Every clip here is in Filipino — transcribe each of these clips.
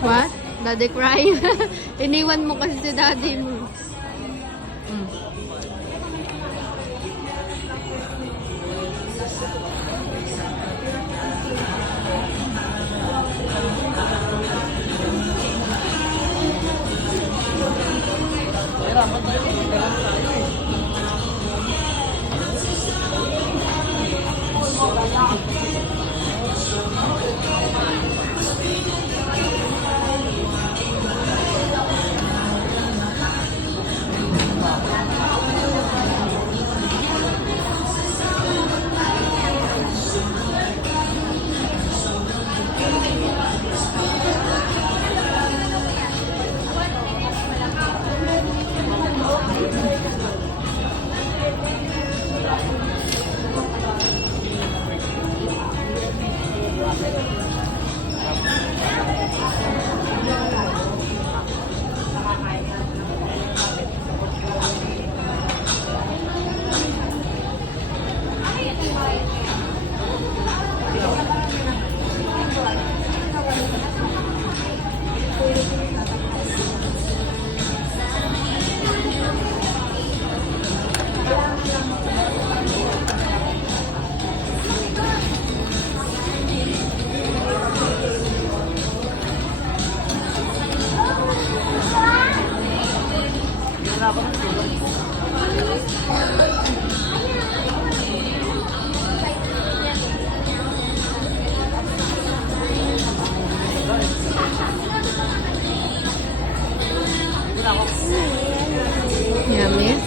What? Daddy cry? Iniwan mo kasi si daddy mo. Yummy.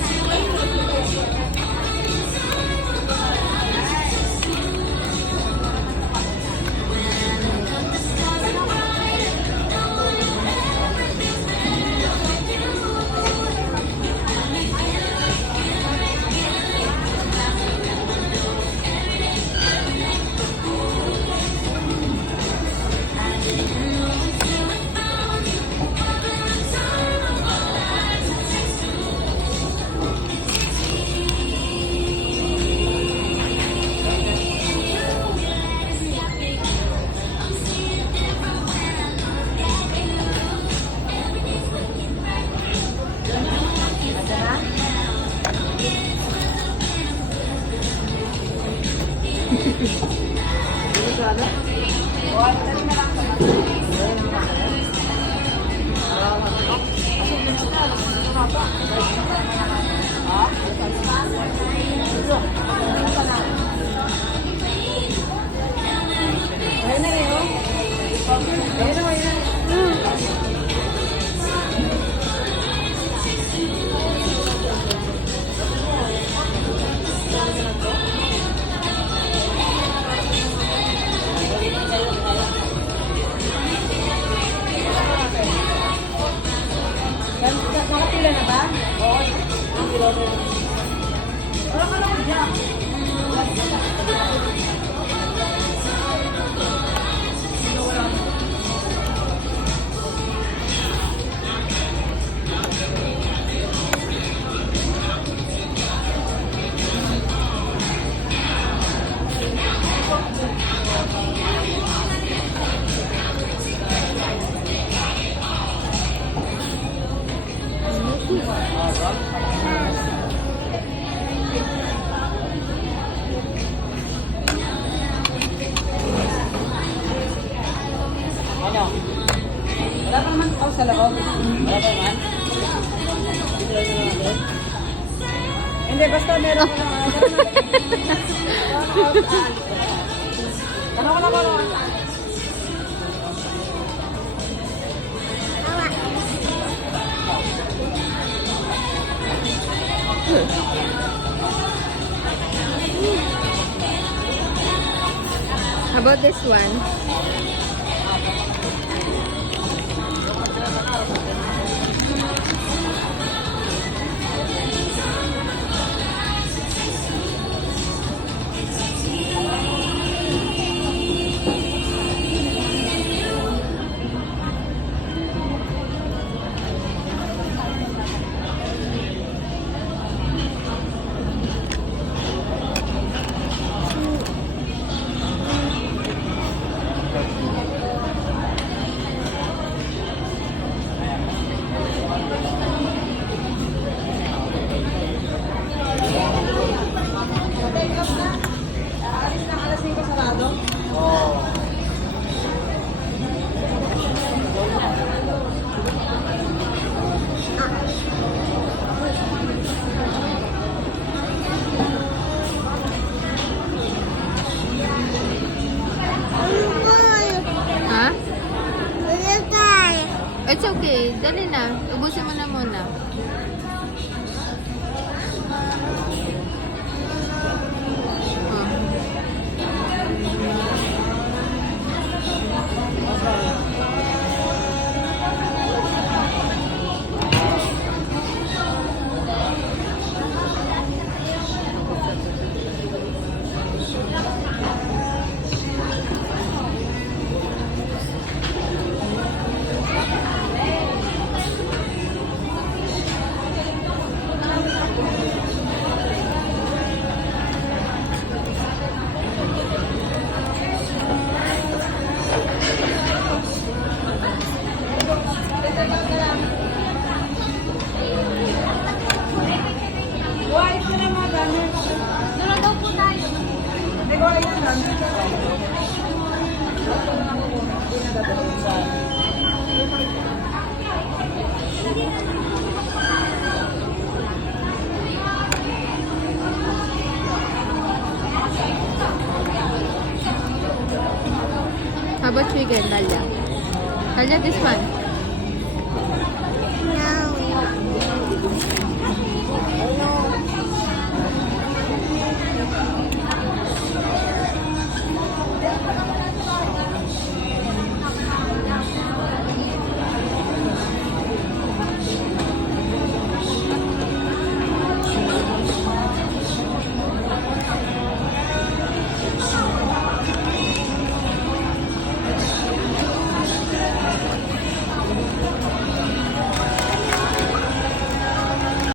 Nakapila na ba? Oo. Wala ka lang dyan. Ano? Wala pa naman ako sa loob. Wala pa naman? Dito lang naman natin? Hindi, basta meron ko naman. Tanong ko na ko. How about this one? It's okay. Dali na. Ubusin mo na muna. Oh. Why ito na mga runner? Dala daw po tayo. Hindi ko alam yung runner. How about chicken, Talia? Talia, this one.